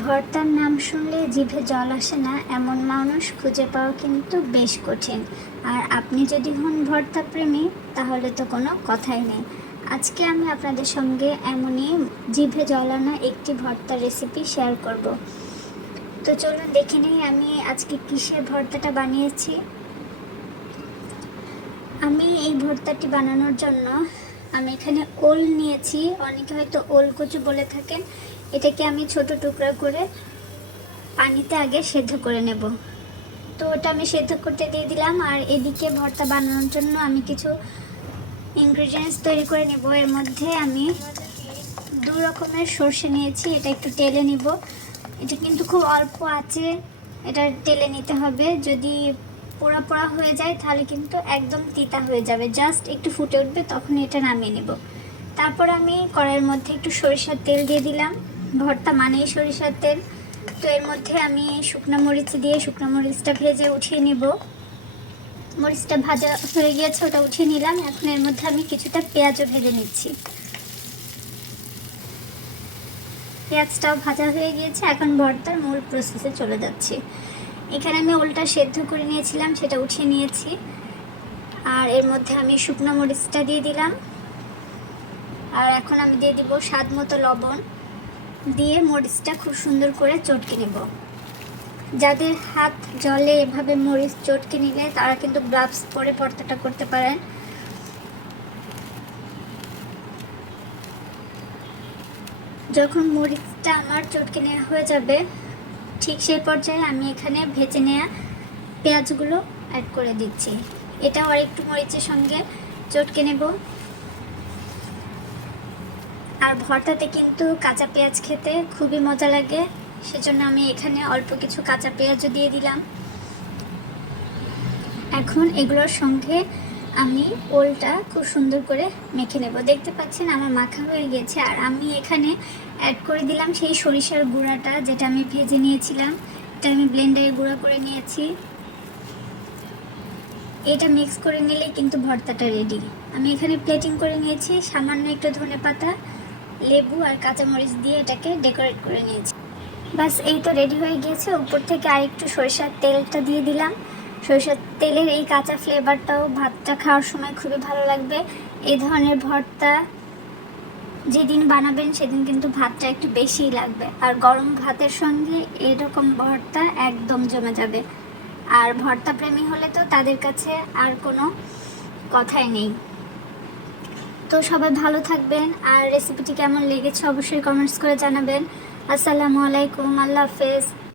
ভর্তার নাম শুনলে জিভে জল আসে না এমন মানুষ খুঁজে পাওয়া কিন্তু বেশ কঠিন। আর আপনি যদি হন ভর্তা প্রেমী তাহলে তো কোনো কথাই নেই। আজকে আমি আপনাদের সঙ্গে এমনই জিভে জল আনা একটি ভর্তার রেসিপি শেয়ার করব। তো চলুন দেখে নিই আমি আজকে কিসের ভর্তাটা বানিয়েছি। আমি এই ভর্তাটি বানানোর জন্য আমি এখানে ওল নিয়েছি, অনেকে হয়তো ওল কচু বলে থাকেন। এটাকে আমি ছোট টুকরা করে পানিতে আগে সেদ্ধ করে নেব। তো ওটা আমি সেদ্ধ করতে দিয়ে দিলাম। আর এদিকে ভর্তা বানানোর জন্য আমি কিছু ইনগ্রিডিয়েন্টস তৈরি করে নেব। এর মধ্যে আমি দু রকমের সর্ষে নিয়েছি, এটা একটু টেলে নিব। এটা কিন্তু খুব অল্প আছে, এটা টেলে নিতে হবে। যদি পোড়া পোড়া হয়ে যায় তাহলে কিন্তু একদম তিতা হয়ে যাবে, জাস্ট একটু ফুটে উঠবে তখন এটা নামিয়ে নেব। তারপর আমি কড়াইয়ের মধ্যে একটু সরিষার তেল দিয়ে দিলাম। ভর্তা মানেই সরিষার তেল। তো এর মধ্যে আমি শুকনো মরিচ দিয়ে শুকনো মরিচটা ভেজে উঠিয়ে নেব। মরিচটা ভাজা হয়ে গিয়েছে, ওটা উঠিয়ে নিলাম। এখন এর মধ্যে আমি কিছুটা পেঁয়াজও ভেজে নিচ্ছি। পেঁয়াজটাও ভাজা হয়ে গিয়েছে, এখন ভর্তার মূল প্রসেসে চলে যাচ্ছি। এখানে আমি ওলটা সেদ্ধ করে নিয়েছিলাম, সেটা উঠিয়ে নিয়েছি। আর এর মধ্যে আমি শুকনো মরিচটা দিয়ে দিলাম। আর এখন আমি দিয়ে দিব স্বাদ মতো লবণ, দিয়ে মরিচটা খুব সুন্দর করে চটকে নেব। যাদের হাত জলে এভাবে মরিচ চটকে নিলে তারা কিন্তু গ্লাভস পরে ভর্তাটা করতে পারেন। যখন মরিচটা আমার চটকে নেওয়া হয়ে যাবে, ঠিক সেই পর্যায়ে আমি এখানে ভেজে নেওয়া পেঁয়াজগুলো অ্যাড করে দিচ্ছি। এটাও আর একটু মরিচের সঙ্গে চটকে নেব। আর ভর্তাতে কিন্তু কাঁচা পেঁয়াজ খেতে খুবই মজা লাগে, সেজন্য আমি এখানে অল্প কিছু কাঁচা পেঁয়াজও দিয়ে দিলাম। এখন এগুলোর সঙ্গে আমি ওলটা খুব সুন্দর করে মেখে নেব। দেখতে পাচ্ছেন আমার মাখা হয়ে গেছে। আর আমি এখানে অ্যাড করে দিলাম সেই সরিষার গুঁড়াটা, যেটা আমি ভেজে নিয়েছিলাম। এটা আমি ব্লেন্ডারে গুঁড়া করে নিয়েছি। এটা মিক্স করে নিলেই কিন্তু ভর্তাটা রেডি। আমি এখানে প্লেটিং করে নিয়েছি, সামান্য একটু ধনেপাতা, লেবু আর কাঁচামরিচ দিয়ে এটাকে ডেকোরেট করে নিয়েছি। বাস এই তো রেডি হয়ে গিয়েছে। উপর থেকে আরেকটু সরিষার তেলটা দিয়ে দিলাম। সরিষার তেলের এই কাঁচা ফ্লেভারটাও ভাতটা খাওয়ার সময় খুবই ভালো লাগবে। এই ধরনের ভর্তা যেদিন বানাবেন সেদিন কিন্তু ভাতটা একটু বেশিই লাগবে। আর গরম ভাতের সঙ্গে এরকম ভর্তা একদম জমে যাবে। আর ভর্তা প্রেমী হলে তো তাদের কাছে আর কোনো কথাই নেই। তো সবাই ভালো থাকবেন। আর রেসিপিটি কেমন লেগেছে অবশ্যই কমেন্টস করে জানাবেন। আসসালামু আলাইকুম, আল্লাহ হাফেজ।